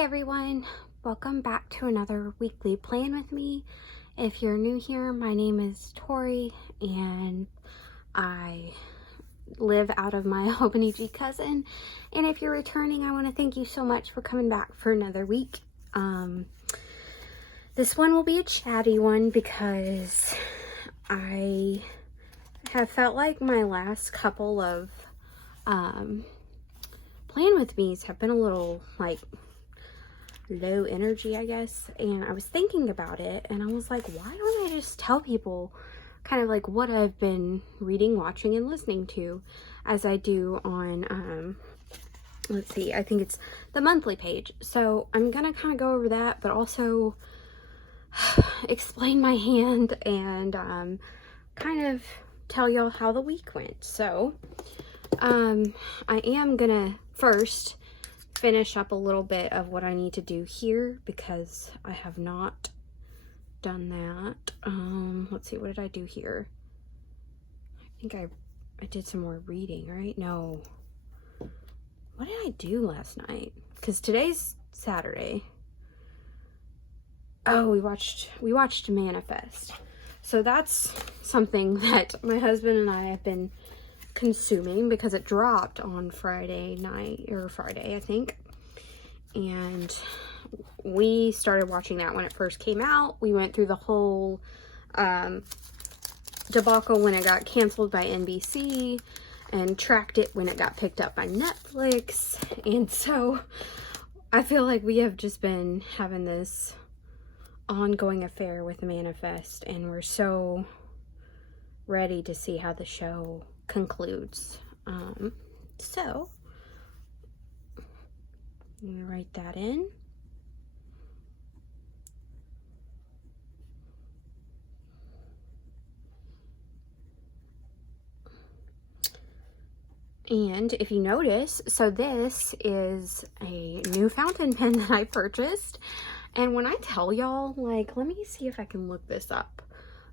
Hey everyone, welcome back to another weekly plan with me. If you're new here, my name is Tori and I live out of my Hobonichi Cousin. And if you're returning, I want to thank you so much for coming back for another week. This one will be a chatty one because I have felt like my last couple of plan with me's have been a little like low energy, I guess, and I was thinking about it and I was like, why don't I just tell people kind of like what I've been reading, watching, and listening to, as I do on let's see, I think it's the monthly page. So I'm gonna kind of go over that, but also explain my hand and kind of tell y'all how the week went. So I am gonna first finish up a little bit of what I need to do here because I have not done that. Let's see, what did I do here? I think I did some more reading, right? No. What did I do last night? Because today's Saturday. Oh, we watched Manifest. So that's something that my husband and I have been consuming because it dropped on Friday night, or Friday I think, and we started watching that when it first came out. We went through the whole debacle when it got canceled by NBC and tracked it when it got picked up by Netflix, and so I feel like we have just been having this ongoing affair with Manifest, and we're so ready to see how the show concludes. So I'm gonna write that in. And if you notice, so this is a new fountain pen that I purchased, and when I tell y'all, like, let me see if I can look this up.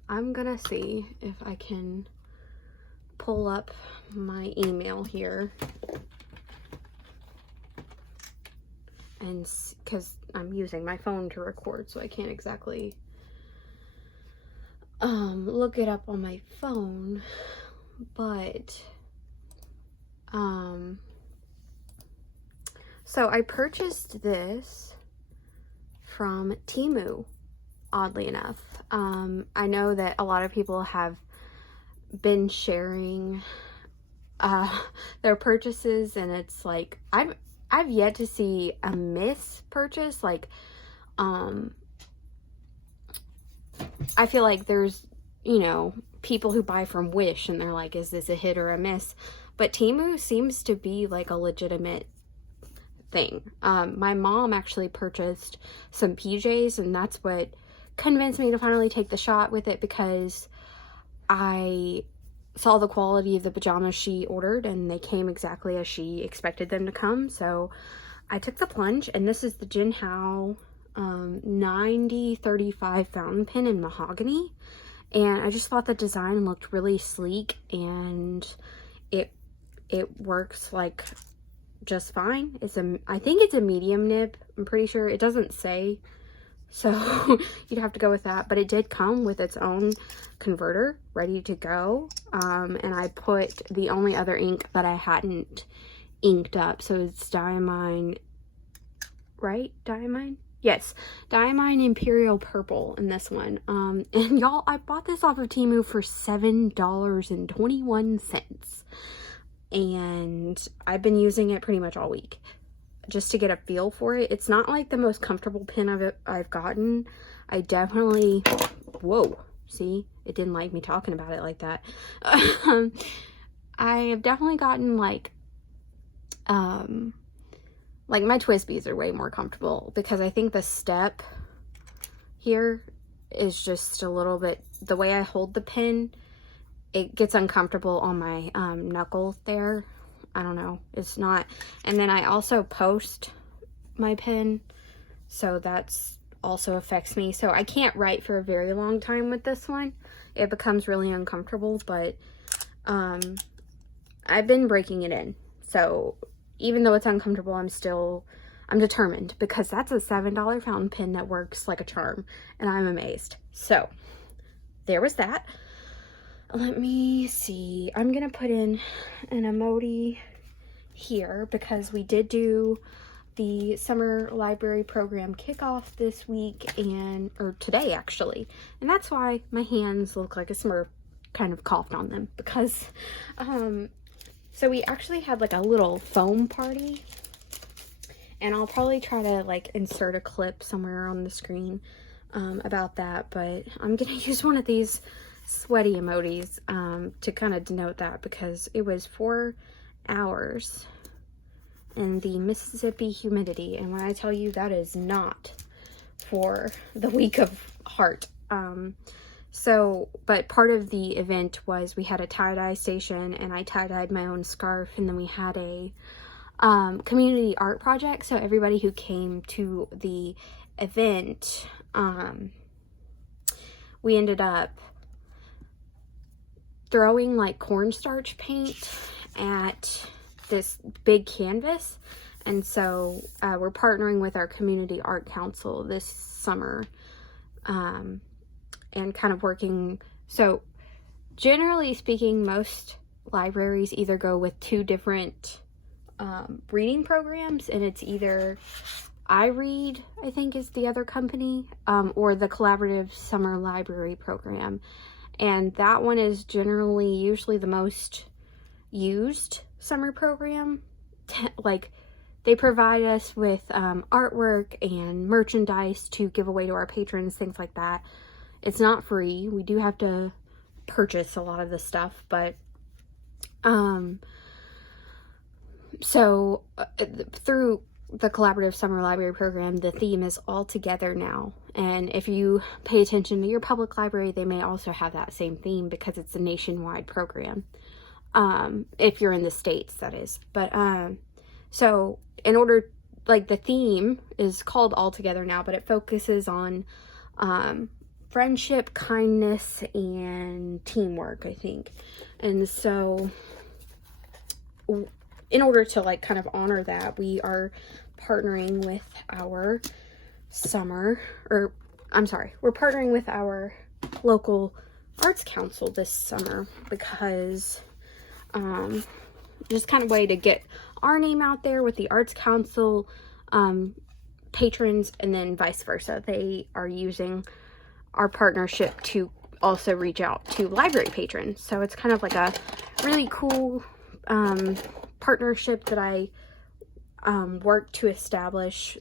I'm gonna see if I can pull up my email here, and because I'm using my phone to record, so I can't exactly look it up on my phone, but so I purchased this from Temu, oddly enough. I know that a lot of people have been sharing their purchases, and it's like I've yet to see a miss purchase. Like I feel like there's, you know, people who buy from Wish and they're like, is this a hit or a miss? But Temu seems to be like a legitimate thing. My mom actually purchased some PJs, and that's what convinced me to finally take the shot with it, because I saw the quality of the pajamas she ordered and they came exactly as she expected them to come. So I took the plunge, and this is the Jinhao 9035 fountain pen in mahogany, and I just thought the design looked really sleek, and it works like just fine. I think it's a medium nib. I'm pretty sure. It doesn't say, so you'd have to go with that, but it did come with its own converter ready to go. And I put the only other ink that I hadn't inked up, so it's Diamine, right? Diamine? Yes, Diamine Imperial Purple in this one. And y'all, I bought this off of Temu for $7.21. And I've been using it pretty much all week just to get a feel for it. It's not like the most comfortable pen I've gotten. I definitely, whoa, see, it didn't like me talking about it like that. I have definitely gotten like my Twisbies are way more comfortable, because I think the step here is just a little bit, the way I hold the pen, it gets uncomfortable on my knuckle there. I don't know, it's not. And then I also post my pen, so that's also affects me. So I can't write for a very long time with this one. It becomes really uncomfortable, but I've been breaking it in. So even though it's uncomfortable, I'm still I'm determined, because that's a $7 fountain pen that works like a charm, and I'm amazed. So there was that. Let me see. I'm gonna put in an emoji here because we did do the summer library program kickoff this week, or today actually, and that's why my hands look like a Smurf. Kind of coughed on them because so we actually had like a little foam party, and I'll probably try to like insert a clip somewhere on the screen about that, but I'm gonna use one of these sweaty emojis to kind of denote that, because it was 4 hours in the Mississippi humidity, and when I tell you, that is not for the weak of heart. But part of the event was we had a tie-dye station, and I tie-dyed my own scarf, and then we had a community art project. So everybody who came to the event, we ended up throwing like cornstarch paint at this big canvas, and so we're partnering with our community art council this summer, and kind of working. So generally speaking, most libraries either go with 2 different reading programs, and it's either iRead, I think is the other company, or the collaborative summer library program, and that one is usually the most used summer program. Like, they provide us with artwork and merchandise to give away to our patrons, things like that. It's not free. We do have to purchase a lot of the stuff, but so through the collaborative summer library program, the theme is all together now, and if you pay attention to your public library, they may also have that same theme, because it's a nationwide program, if you're in the States, that is. But so in order, like, the theme is called All Together Now, but it focuses on friendship, kindness, and teamwork, I think. And so in order to like kind of honor that, we are partnering with our we're partnering with our local arts council this summer, because just kind of way to get our name out there with the arts council patrons, and then vice versa. They are using our partnership to also reach out to library patrons. So it's kind of like a really cool partnership that I worked to establish,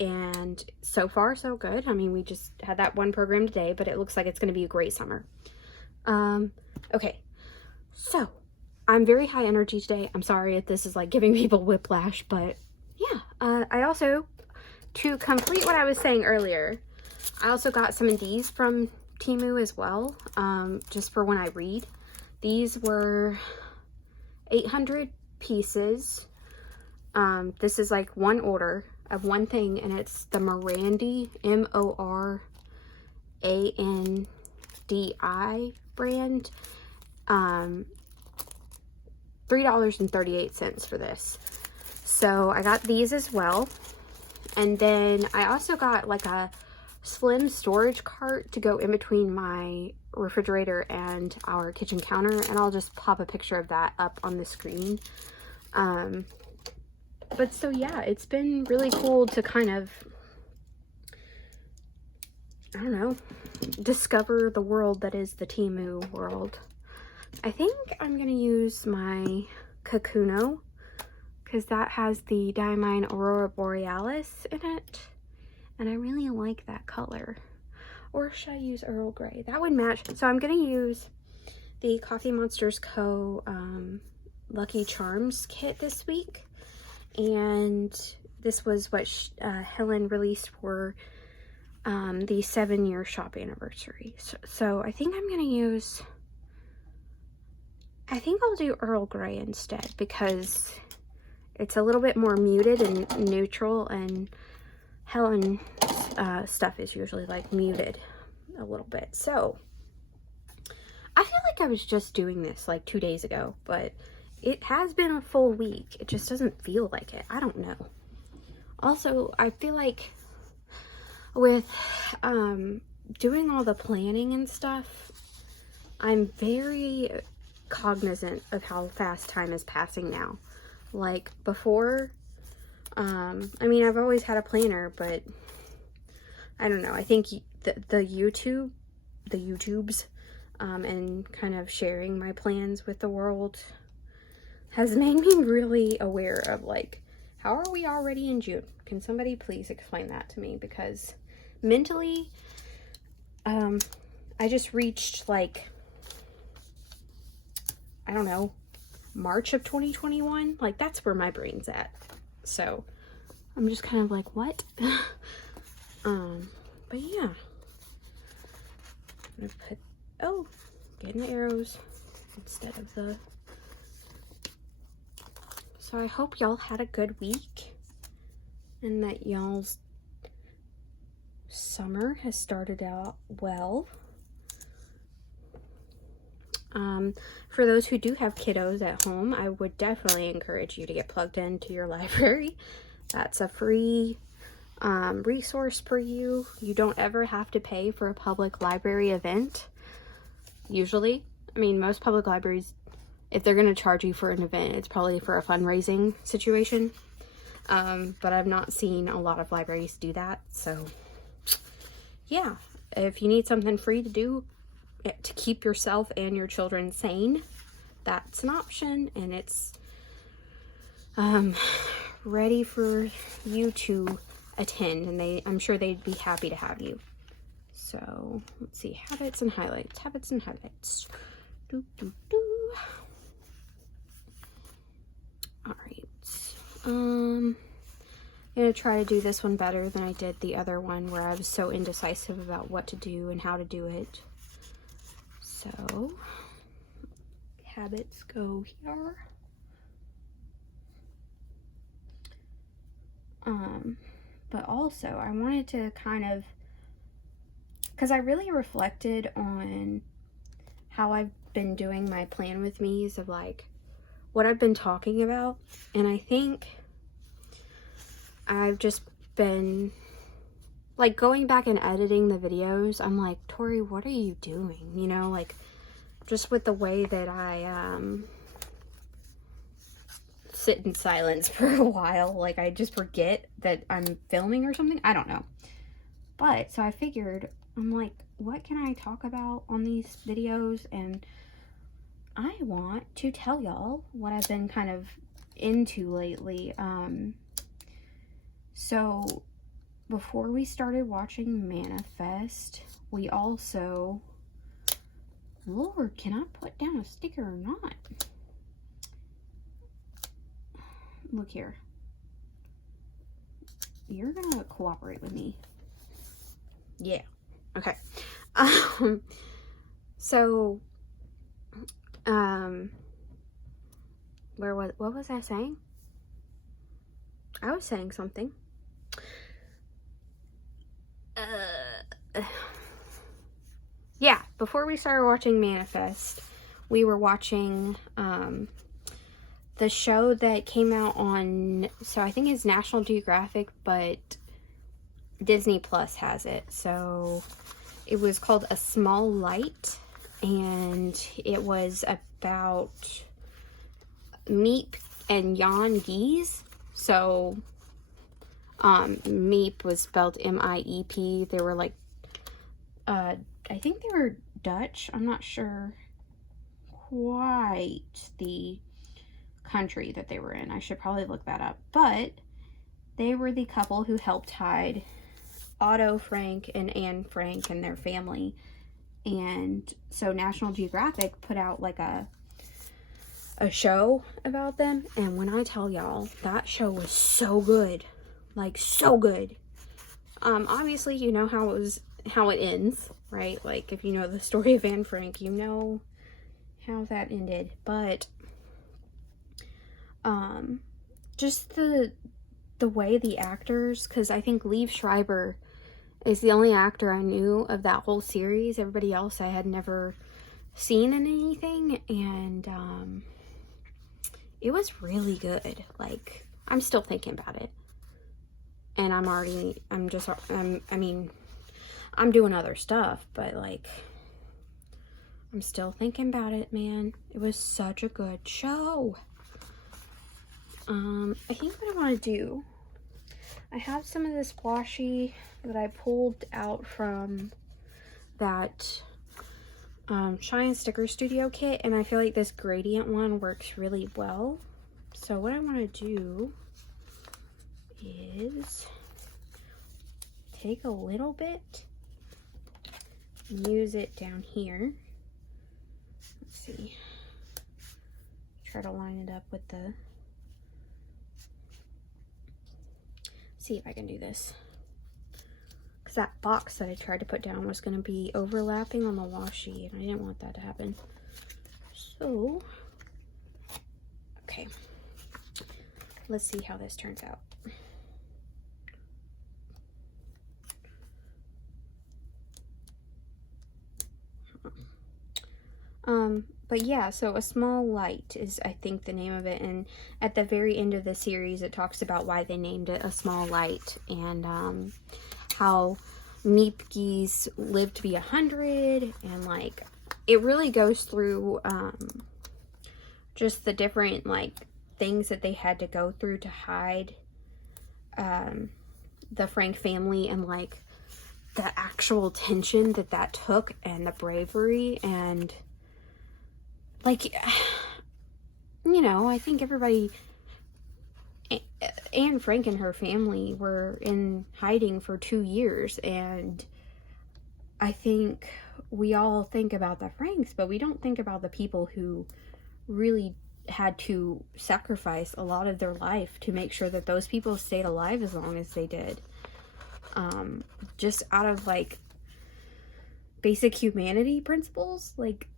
and so far so good. I mean, we just had that one program today, but it looks like it's going to be a great summer. Okay, so I'm very high energy today. I'm sorry if this is like giving people whiplash, but yeah, I also, to complete what I was saying earlier, I also got some of these from Temu as well, just for when I read. These were 800 pieces. This is like one order of one thing, and it's the Morandi, M-O-R-A-N-D-I brand. $3.38 for this. So I got these as well. And then I also got like a slim storage cart to go in between my refrigerator and our kitchen counter, and I'll just pop a picture of that up on the screen. But so yeah, it's been really cool to kind of, I don't know, discover the world that is the Temu world. I think I'm gonna use my Kakuno, because that has the Diamine Aurora Borealis in it, and I really like that color. Or should I use Earl Grey? That would match. So I'm gonna use the Coffee Monsters Co. Lucky Charms kit this week, and this was what Helen released for the 7-year shop anniversary. So I think I'm gonna use, I think I'll do Earl Grey instead, because it's a little bit more muted and neutral, and Helen's stuff is usually like muted a little bit. So I feel like I was just doing this like 2 days ago, but it has been a full week. It just doesn't feel like it. I don't know. Also, I feel like with doing all the planning and stuff, I'm very cognizant of how fast time is passing now. Like before, I mean, I've always had a planner, but I don't know. I think the YouTubes, and kind of sharing my plans with the world has made me really aware of, like, how are we already in June? Can somebody please explain that to me? Because mentally, I just reached, like, I don't know, March of 2021. Like, that's where my brain's at. So I'm just kind of like, what? But yeah. I'm gonna put, oh, getting the arrows instead of the, so I hope y'all had a good week and that y'all's summer has started out well. For those who do have kiddos at home, I would definitely encourage you to get plugged into your library. That's a free resource for you. You don't ever have to pay for a public library event. Usually, I mean, most public libraries, if they're going to charge you for an event, it's probably for a fundraising situation. But I've not seen a lot of libraries do that. So yeah, if you need something free to do to keep yourself and your children sane, that's an option, and it's ready for you to attend, and I'm sure they'd be happy to have you. So let's see, habits and highlights. All right. I'm gonna try to do this one better than I did the other one where I was so indecisive about what to do and how to do it. So habits go here. But also I wanted to kind of, because I really reflected on how I've been doing my plan with me's of like what I've been talking about, and I think I've just been like going back and editing the videos. I'm like, Tori, what are you doing? You know, like just with the way that I sit in silence for a while, like I just forget that I'm filming or something. I don't know. But so I figured, I'm like, what can I talk about on these videos? And I want to tell y'all what I've been kind of into lately. So before we started watching Manifest, we also, Lord, can I put down a sticker or not? Look here. You're gonna cooperate with me. Yeah. Okay. So, what was I saying? I was saying something. Yeah, before we started watching Manifest, we were watching, the show that came out on, so I think it's National Geographic, but Disney Plus has it. So it was called A Small Light, and it was about Meep and Jan Gies. So Meep was spelled M-I-E-P. They were like, I think they were Dutch. I'm not sure quite the country that they were in. I should probably look that up. But they were the couple who helped hide Otto Frank and Anne Frank and their family. And so National Geographic put out like a show about them. And when I tell y'all, that show was so good. Like, so good. Obviously, you know how it ends, right? Like, if you know the story of Anne Frank, you know how that ended. But just the way the actors, because I think Liev Schreiber is the only actor I knew of that whole series. Everybody else I had never seen in anything, and it was really good. Like, I'm still thinking about it. And I mean, I'm doing other stuff, but like, I'm still thinking about it, man. It was such a good show. I think what I want to do, I have some of this washi that I pulled out from that Shine Sticker Studio kit, and I feel like this gradient one works really well. So what I want to do is take a little bit and use it down here. Let's see. Try to line it up with the... See if I can do this. Because that box that I tried to put down was going to be overlapping on the washi, and I didn't want that to happen. So, okay. Let's see how this turns out. But yeah, so A Small Light is, I think, the name of it, and at the very end of the series it talks about why they named it A Small Light, and how Meepkies lived to be 100, and like it really goes through just the different like things that they had to go through to hide the Frank family, and like the actual tension that took, and the bravery, and like, you know, I think everybody, Anne Frank and her family were in hiding for 2 years, and I think we all think about the Franks, but we don't think about the people who really had to sacrifice a lot of their life to make sure that those people stayed alive as long as they did. Just out of like basic humanity principles, like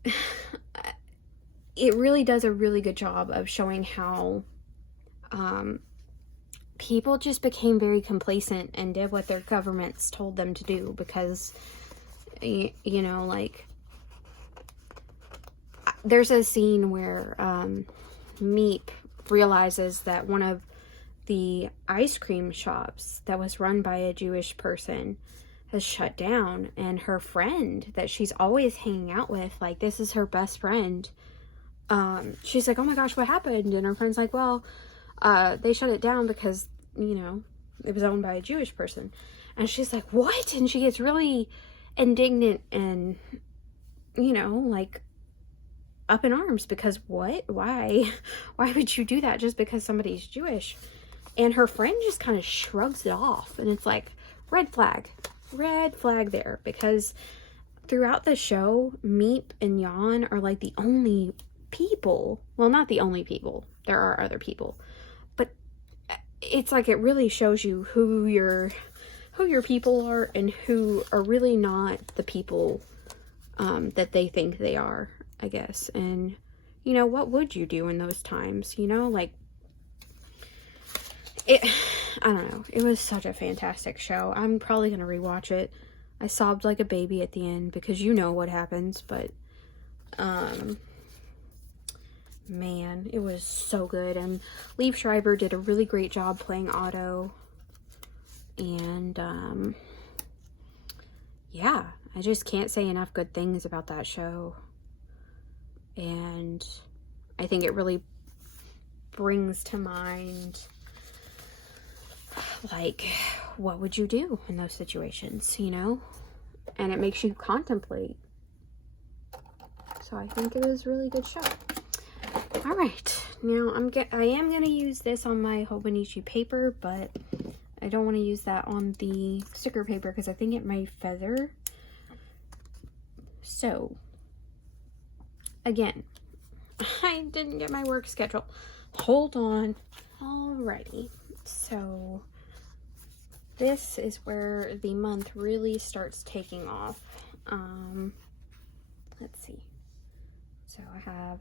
it really does a really good job of showing how people just became very complacent and did what their governments told them to do, because you know, like there's a scene where Meep realizes that one of the ice cream shops that was run by a Jewish person has shut down, and her friend that she's always hanging out with, like this is her best friend, she's like, oh my gosh, what happened? And her friend's like, well, they shut it down because, you know, it was owned by a Jewish person. And she's like, what? And she gets really indignant and, you know, like up in arms, because what? Why would you do that just because somebody's Jewish? And her friend just kind of shrugs it off, and it's like, red flag there, because throughout the show, Meep and Jan are like the only people, well, not the only people, there are other people, but it's like it really shows you who your people are, and who are really not the people that they think they are, I guess. And you know, what would you do in those times? You know, like I don't know, it was such a fantastic show. I'm probably gonna rewatch it. I sobbed like a baby at the end, because you know what happens, but man, it was so good. And Liev Schreiber did a really great job playing Otto, and yeah, I just can't say enough good things about that show. And I think it really brings to mind, like, what would you do in those situations, you know? And it makes you contemplate. So I think it was a really good show. All right, now I am gonna use this on my Hobonichi paper, but I don't want to use that on the sticker paper because I think it may feather. So again, I didn't get my work schedule. Hold on. Alrighty, so this is where the month really starts taking off. Let's see. So I have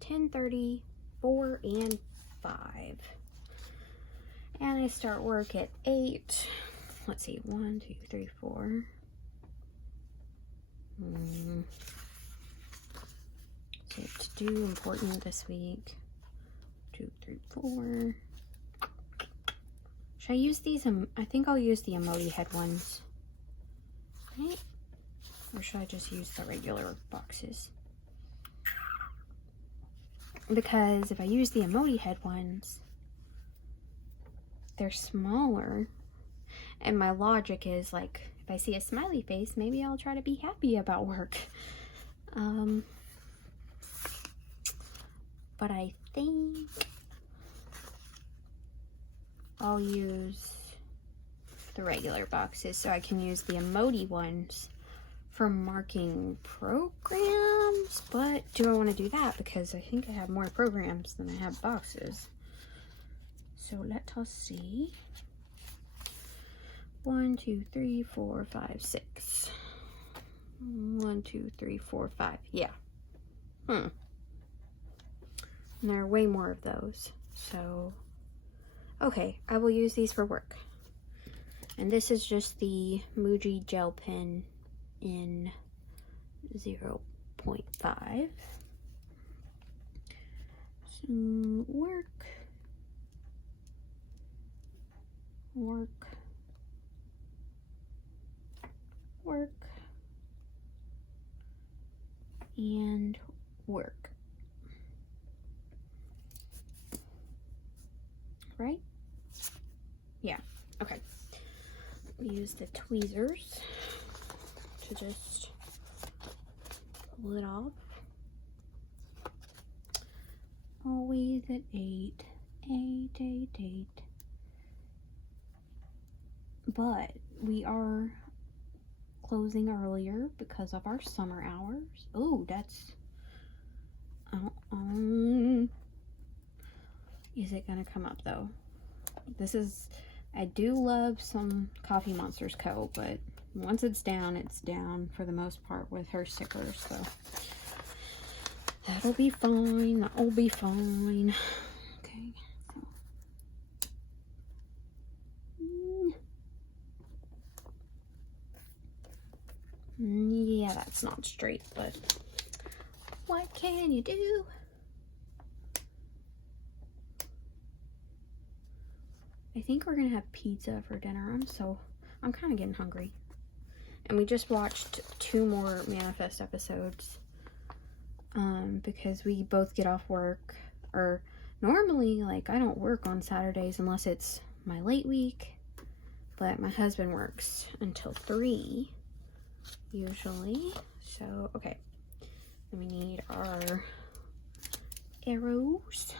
10:30, 4, and 5. And I start work at 8. Let's see, 1, 2, 3, 4. So to do important this week. 2, 3, 4. Should I use these? I think I'll use the emoji head ones. Right? Or should I just use the regular boxes? Because if I use the emoji head ones, they're smaller. And my logic is like, if I see a smiley face, maybe I'll try to be happy about work. But I think I'll use the regular boxes so I can use the emoji ones for marking programs. But do I want to do that? Because I think I have more programs than I have boxes. So let us see. 1, 2, 3, 4, 5, 6. 1, 2, 3, 4, 5. Yeah. And there are way more of those. So, okay, I will use these for work. And this is just the Muji gel pen in 0.5. So, work, and work. Right? Yeah, okay. Use the tweezers to just pull it off. Always at 8. 8, 8, 8. But we are closing earlier because of our summer hours. Oh, that's is it gonna come up though? This is, I do love some Coffee Monsters Co., but once it's down for the most part with her stickers, so that'll be fine. That'll be fine. Okay. Yeah, that's not straight, but what can you do? I think we're gonna have pizza for dinner. I'm kind of getting hungry. And we just watched 2 more Manifest episodes because we both get off work, or normally, like, I don't work on Saturdays unless it's my late week, but my husband works until 3 usually. So, okay, then we need our arrows.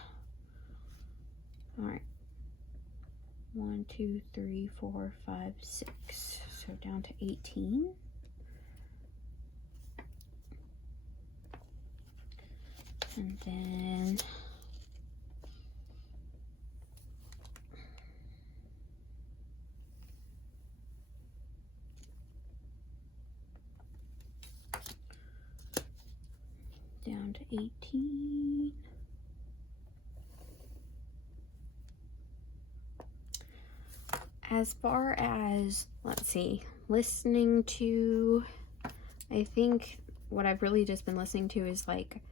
All right. 1, 2, 3, 4, 5, 6. So down to 18. And then down to 18. As far as, let's see, listening to, I think what I've really just been listening to is like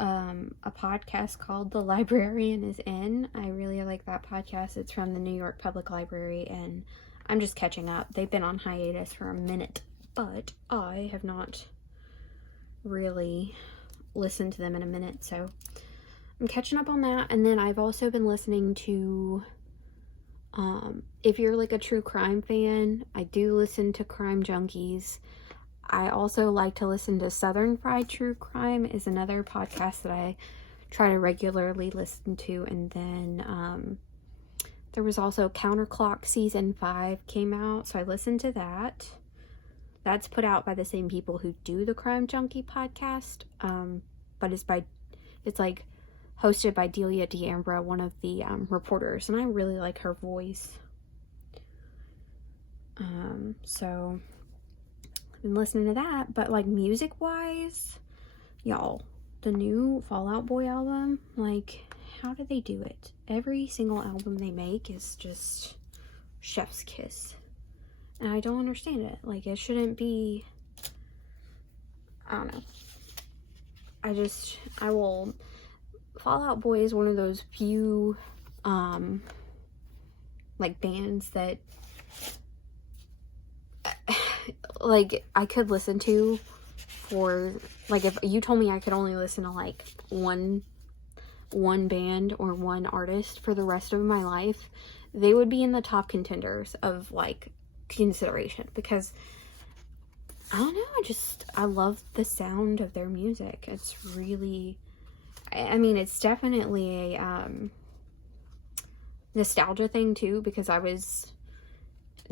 a podcast called The Librarian is In. I really like that podcast. It's from the New York Public Library, and I'm just catching up. They've been on hiatus for a minute, but I have not really listened to them in a minute, so I'm catching up on that. And then I've also been listening to if you're like a true crime fan, I do listen to Crime Junkies. I also like to listen to Southern Fried True Crime, is another podcast that I try to regularly listen to. And then there was also Counterclock Season 5 came out, so I listened to that. That's put out by the same people who do the Crime Junkie podcast, but it's like hosted by Delia D'Ambra, one of the reporters, and I really like her voice. So I've been listening to that, but like music wise, y'all, the new Fall Out Boy album, like, how do they do it? Every single album they make is just chef's kiss, and I don't understand it. Like, it shouldn't be, I don't know. Fall Out Boy is one of those few like bands that like I could listen to for, like, if you told me I could only listen to like one band or one artist for the rest of my life, they would be in the top contenders of like consideration, because I don't know, I love the sound of their music. It's really, I mean, it's definitely a nostalgia thing too, because I was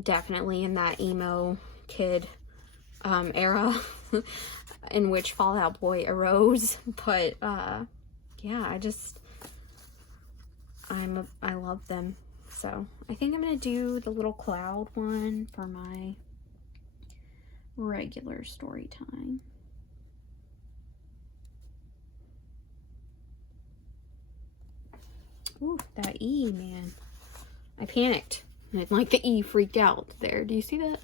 definitely in that emo kid era in which Fall Out Boy arose. But yeah, I love them. So I think I'm gonna do the little cloud one for my regular story time. Ooh, that E, man. I panicked. Like the E freaked out there. Do you see that?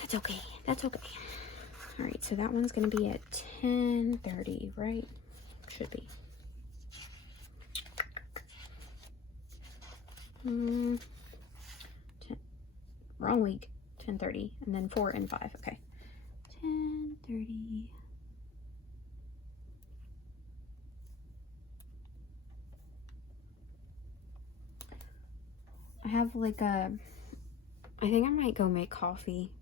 That's okay. That's okay. Alright, so that one's going to be at 10:30, right? Should be. Wrong week. 10:30. And then 4 and 5. Okay. 10:30. I have like I think I might go make coffee,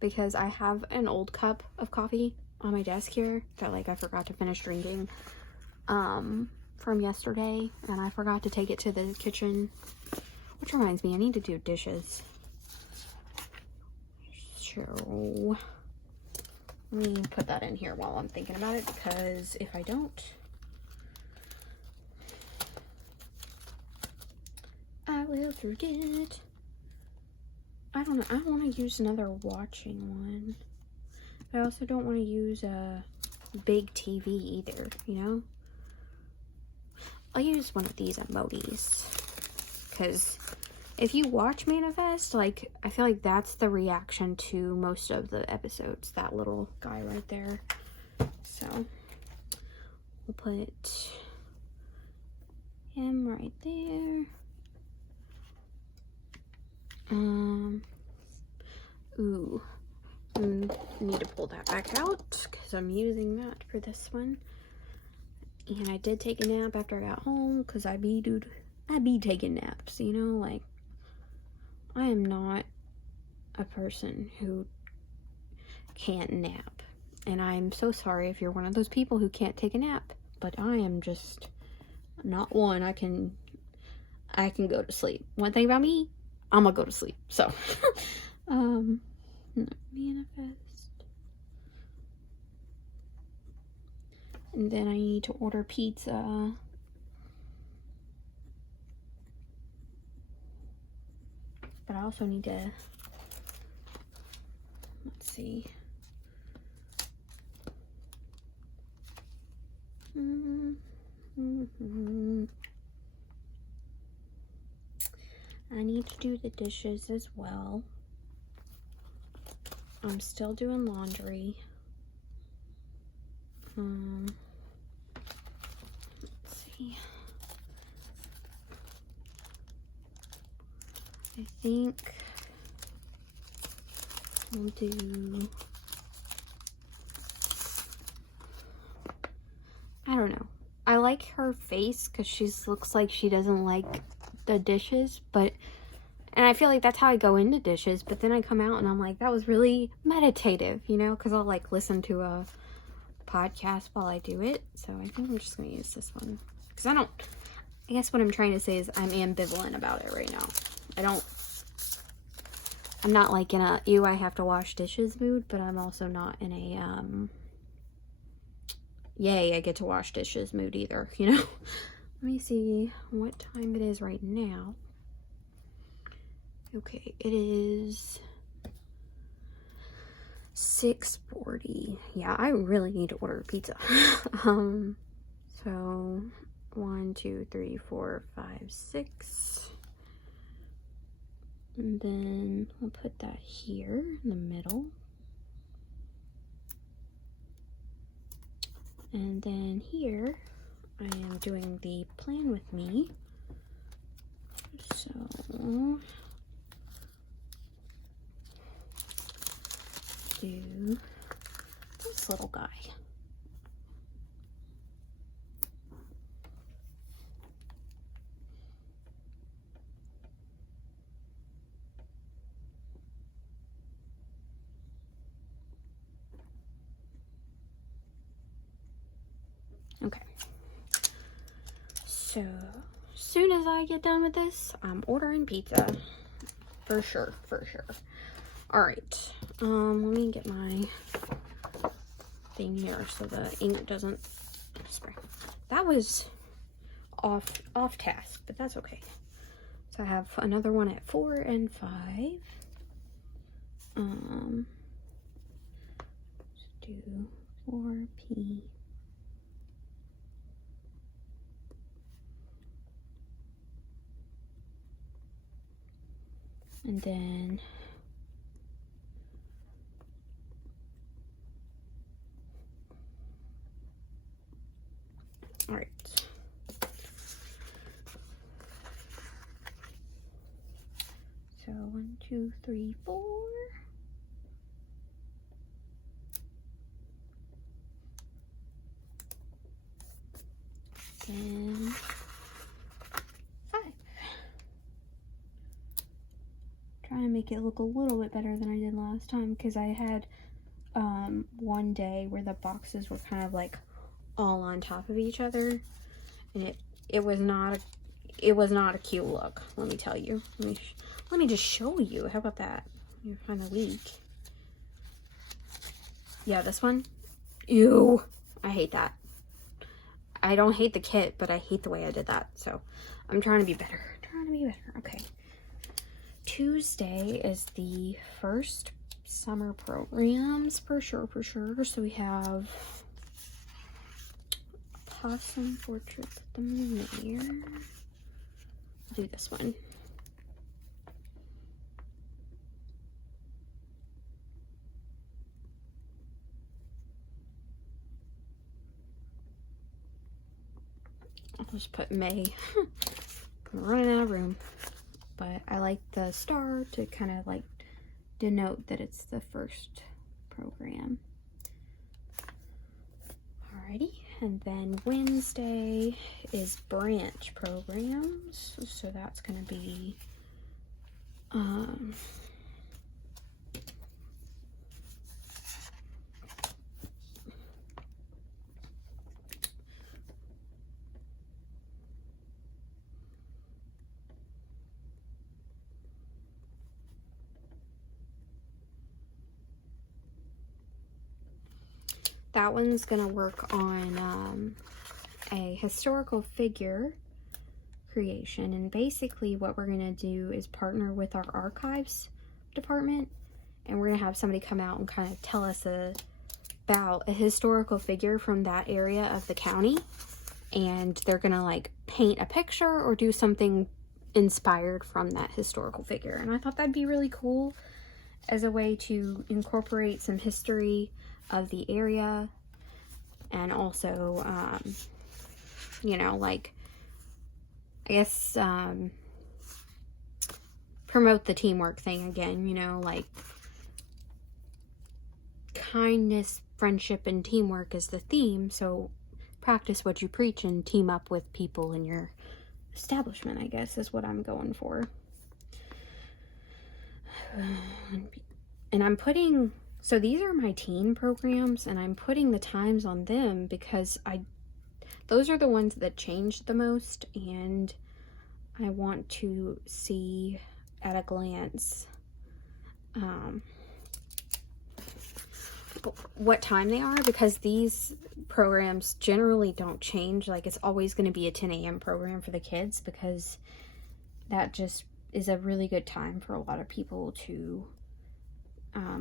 because I have an old cup of coffee on my desk here that like I forgot to finish drinking from yesterday, and I forgot to take it to the kitchen, which reminds me I need to do dishes. So let me put that in here while I'm thinking about it, because if I don't, I will forget. I don't know. I don't want to use another watching one. I also don't want to use a big TV either, you know? I'll use one of these at Modi's. Because if you watch Manifest, like, I feel like that's the reaction to most of the episodes. That little guy right there. So, we'll put him right there. Ooh, need to pull that back out because I'm using that for this one. And I did take a nap after I got home, because I be taking naps, you know, like, I am not a person who can't nap. And I'm so sorry if you're one of those people who can't take a nap, but I am just not one. I can go to sleep. One thing about me, I'm gonna go to sleep. So, Manifest. And then I need to order pizza. But I also need to, let's see. I need to do the dishes as well. I'm still doing laundry. Let's see. I think we'll do, I don't know. I like her face because she looks like she doesn't like the dishes, but, and I feel like that's how I go into dishes, but then I come out and I'm like, that was really meditative, you know, because I'll like listen to a podcast while I do it. So I think I'm just going to use this one, because I guess what I'm trying to say is I'm ambivalent about it right now. I'm not like in a, ew, I have to wash dishes mood, but I'm also not in a, yay, I get to wash dishes mood either, you know? Let me see what time it is right now. Okay, it is 6:40. Yeah, I really need to order pizza. So 1, 2, 3, 4, 5, 6. And then we'll put that here in the middle. And then here, I am doing the Plan With Me So do this little guy. Okay. So, as soon as I get done with this, I'm ordering pizza. For sure, for sure. Alright. Let me get my thing here so the ink doesn't spray. That was off task, but that's okay. So I have another one at 4 and 5. Let's do 4P. And then all right. So 1, 2, 3, 4. And 5. Trying to make it look a little bit better than I did last time, because I had one day where the boxes were kind of like all on top of each other, and it was not a cute look, let me tell you. Let me just show you. How about that? You find the leak. Yeah, this one. Ew, I hate that. I don't hate the kit, but I hate the way I did that. So I'm trying to be better. Okay. Tuesday is the first summer programs for sure. So we have Possum Portraits of the Mayor. I'll do this one. I'll just put May. I'm running out of room. But I like the star to kind of like denote that it's the first program. Alrighty, and then Wednesday is branch programs, so that's going to be that one's gonna work on a historical figure creation, and basically what we're gonna do is partner with our archives department, and we're gonna have somebody come out and kind of tell us about a historical figure from that area of the county, and they're gonna like paint a picture or do something inspired from that historical figure. And I thought that'd be really cool as a way to incorporate some history of the area, and also you know, like I guess promote the teamwork thing again, you know, like kindness, friendship, and teamwork is the theme, so practice what you preach and team up with people in your establishment, I guess, is what I'm going for. And I'm putting, so these are my teen programs, and I'm putting the times on them because those are the ones that changed the most, and I want to see at a glance what time they are, because these programs generally don't change. Like, it's always going to be a 10 a.m. program for the kids, because that just is a really good time for a lot of people to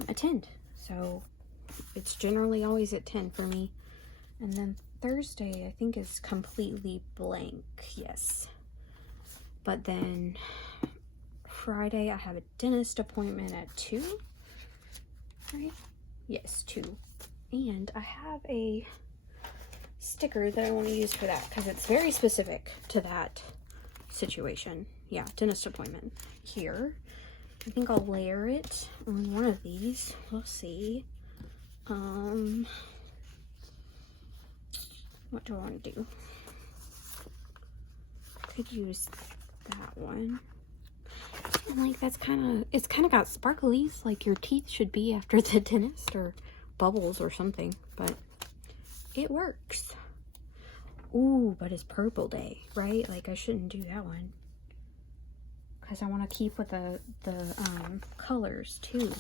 attend. So it's generally always at 10 for me. And then Thursday, I think, is completely blank. Yes. But then Friday, I have a dentist appointment at 2. Right? Yes, 2. And I have a sticker that I want to use for that, because it's very specific to that situation. yeah, dentist appointment here. I think I'll layer it on one of these. We'll see. What do I want to do? Could use that one. And like that's it's kind of got sparklies like your teeth should be after the dentist, or bubbles or something, but it works. Ooh, but it's purple day, right? Like I shouldn't do that one because I want to keep with the colors too.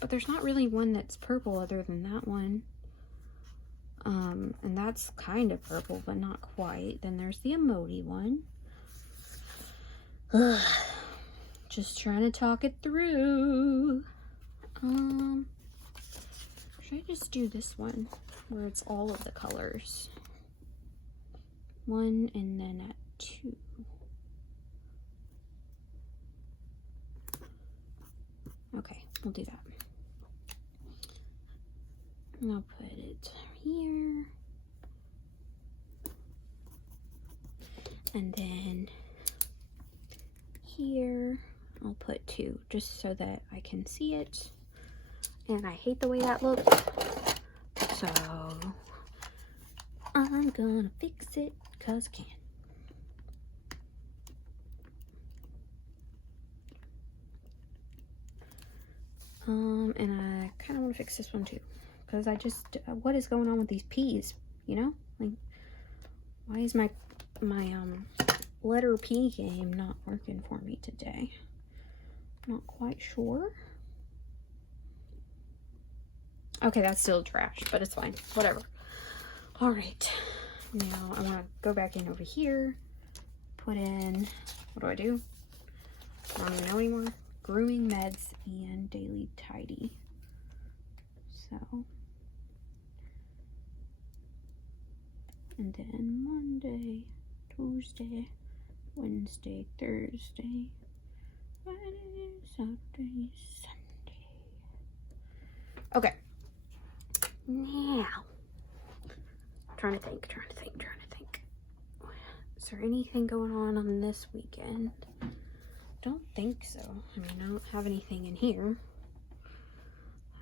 But there's not really one that's purple other than that one. And that's kind of purple, but not quite. Then there's the emoji one. Ugh. Just trying to talk it through. Should I just do this one where it's all of the colors? 1 and then at 2. Okay, we'll do that. And I'll put it here. And then here, I'll put 2 just so that I can see it. And I hate the way that looks. So I'm gonna fix it because I can. And I kind of want to fix this one too. Because I just, what is going on with these P's, you know? Like, why is my letter P game not working for me today? Not quite sure. Okay, that's still trash, but it's fine. Whatever. All right. Now I want to go back in over here. Put in, what do? I don't even know anymore. Grooming meds and daily tidy. So. And then Monday, Tuesday, Wednesday, Thursday, Friday, Saturday, Sunday. Okay. Now, trying to think. Is there anything going on this weekend? Don't think so. I mean, I don't have anything in here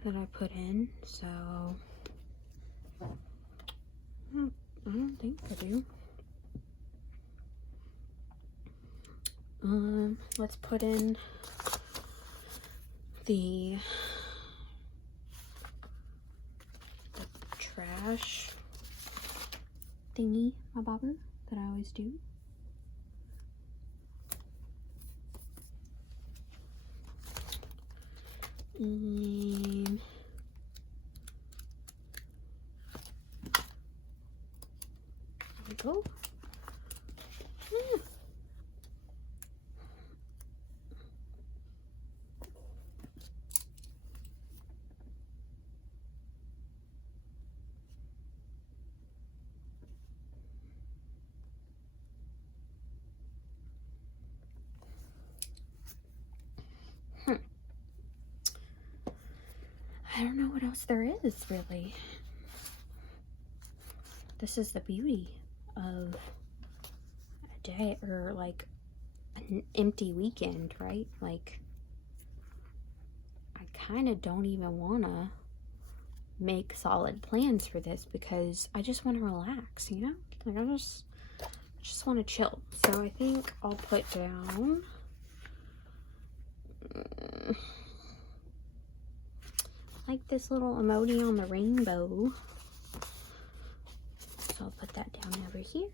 that I put in, so I don't think I do. Let's put in the trash thingy, my bobber, that I always do. And there we go. I don't know what else there is, really. This is the beauty of a day, or like an empty weekend, right? Like, I kind of don't even want to make solid plans for this because I just want to relax, you know? Like, I just want to chill. So I think I'll put down like this little emoji on the rainbow. So I'll put that down over here.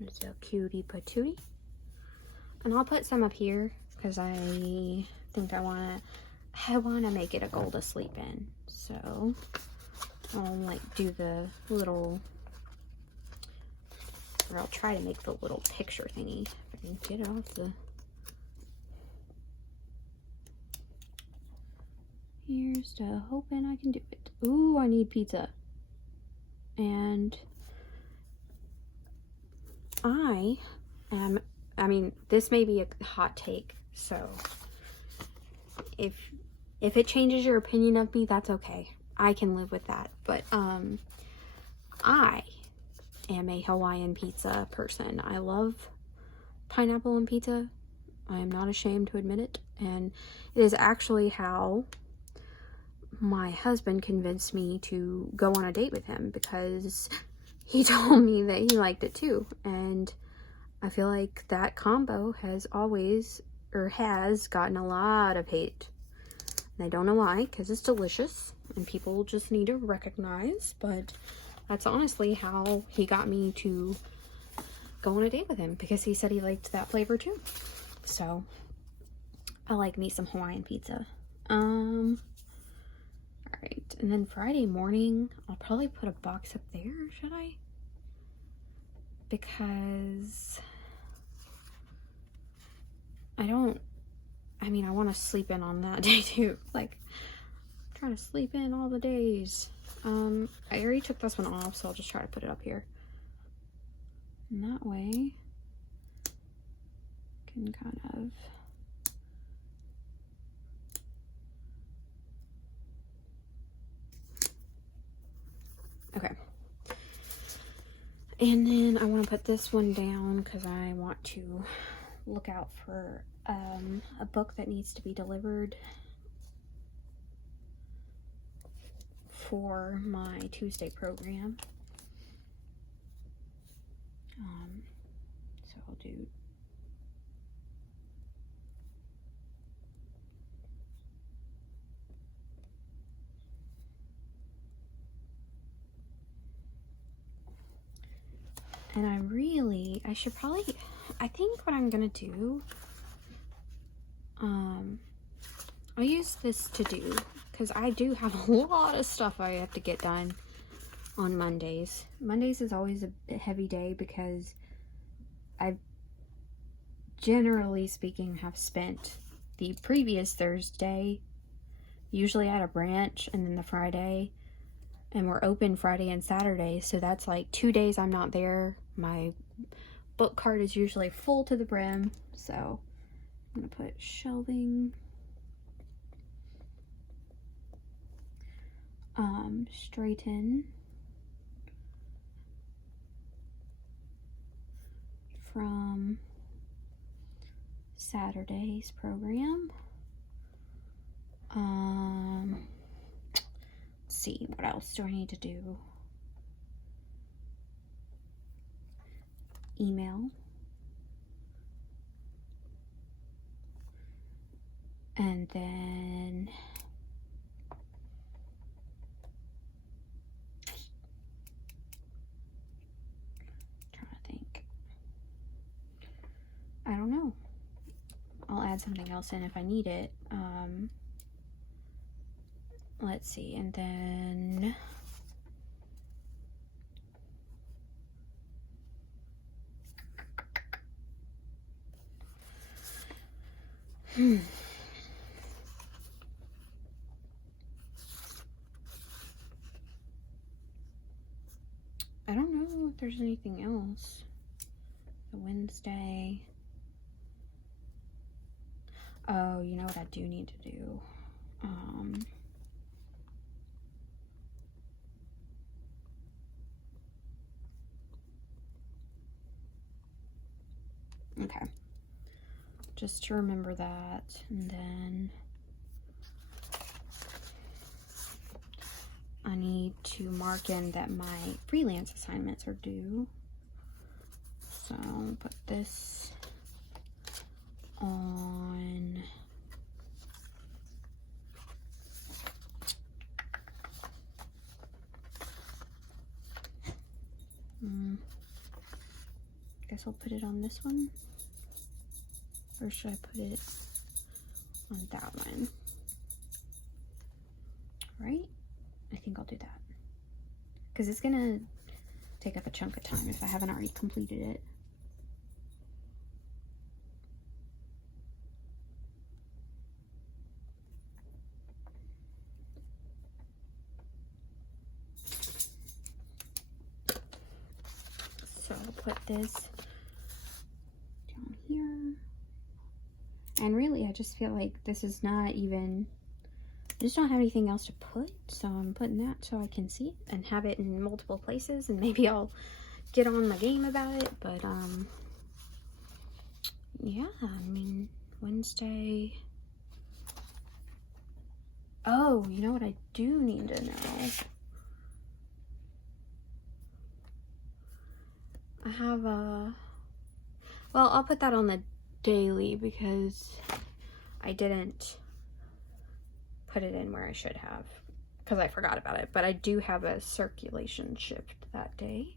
It's a cutie patootie. And I'll put some up here because I think I wanna make it a goal to sleep in. So I'll like do the little, or I'll try to make the little picture thingy. If I can get it off the, here's to hoping I can do it. Ooh, I need pizza. And I mean, this may be a hot take, so if it changes your opinion of me, that's okay. I can live with that. But I am a Hawaiian pizza person. I love pineapple on pizza. I am not ashamed to admit it. And it is actually how my husband convinced me to go on a date with him, because he told me that he liked it too. And I feel like that combo has always, or has gotten a lot of hate. And I don't know why, because it's delicious and people just need to recognize, but that's honestly how he got me to go on a date with him, because he said he liked that flavor too. So I like me some Hawaiian pizza. Alright, and then Friday morning, I'll probably put a box up there, should I? Because I want to sleep in on that day too. Like, I'm trying to sleep in all the days. I already took this one off, so I'll just try to put it up here. And that way, I can kind of... Okay. And then I want to put this one down because I want to look out for a book that needs to be delivered for my Tuesday program. So I'll do and I think what I'm gonna do, I'll use this to do, because I do have a lot of stuff I have to get done on Mondays. Mondays is always a heavy day because I, generally speaking, have spent the previous Thursday usually at a branch, and then the Friday, and we're open Friday and Saturday, so that's like 2 days I'm not there. My book cart is usually full to the brim, so I'm gonna put shelving, straighten from Saturday's program. Let's see, what else do I need to do? Email. And then trying to think. I don't know. I'll add something else in if I need it. Let's see, and then I don't know if there's anything else. The Wednesday. Oh, you know what I do need to do? Okay. Just to remember that, and then I need to mark in that my freelance assignments are due. So I'll put this on guess I'll put it on this one, or should I put it on that one? Right? I think I'll do that, because it's gonna take up a chunk of time if I haven't already completed it. So I'll put this down here. And really, I just feel like this is not even, I just don't have anything else to put, so I'm putting that so I can see it and have it in multiple places, and maybe I'll get on my game about it, but yeah, I mean, Wednesday. Oh, you know what I do need to know? I have a, well, I'll put that on the daily because I didn't put it in where I should have because I forgot about it, but I do have a circulation shift that day.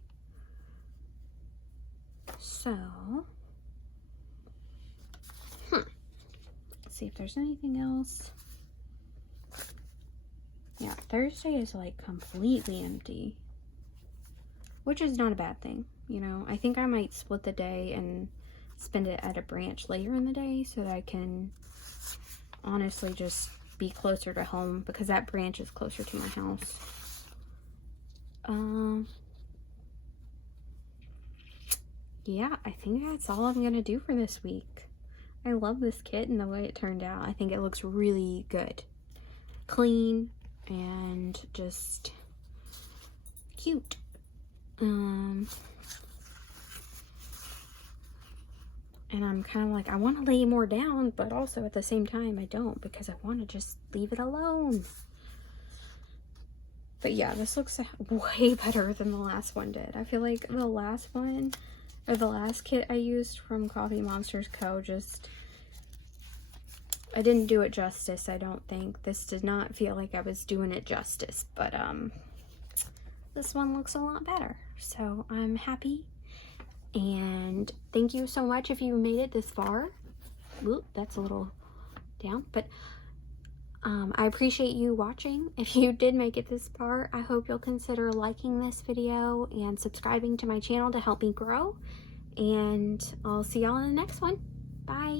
So, let's see if there's anything else. Yeah, Thursday is like completely empty, which is not a bad thing. You know, I think I might split the day and spend it at a branch later in the day so that I can honestly just be closer to home because that branch is closer to my house. Yeah, I think that's all I'm gonna do for this week. I love this kit and the way it turned out. I think it looks really good. Clean and just cute. And I'm kind of like, I want to lay more down, but also at the same time I don't because I want to just leave it alone. But yeah, this looks way better than the last one did. I feel like the last one, or the last kit I used from Coffee Monsters Co. just, I didn't do it justice, I don't think. This did not feel like I was doing it justice, but this one looks a lot better. So I'm happy. And thank you so much if you made it this far. Oop, that's a little down, but I appreciate you watching. If you did make it this far, I hope you'll consider liking this video and subscribing to my channel to help me grow. And I'll see y'all in the next one. Bye.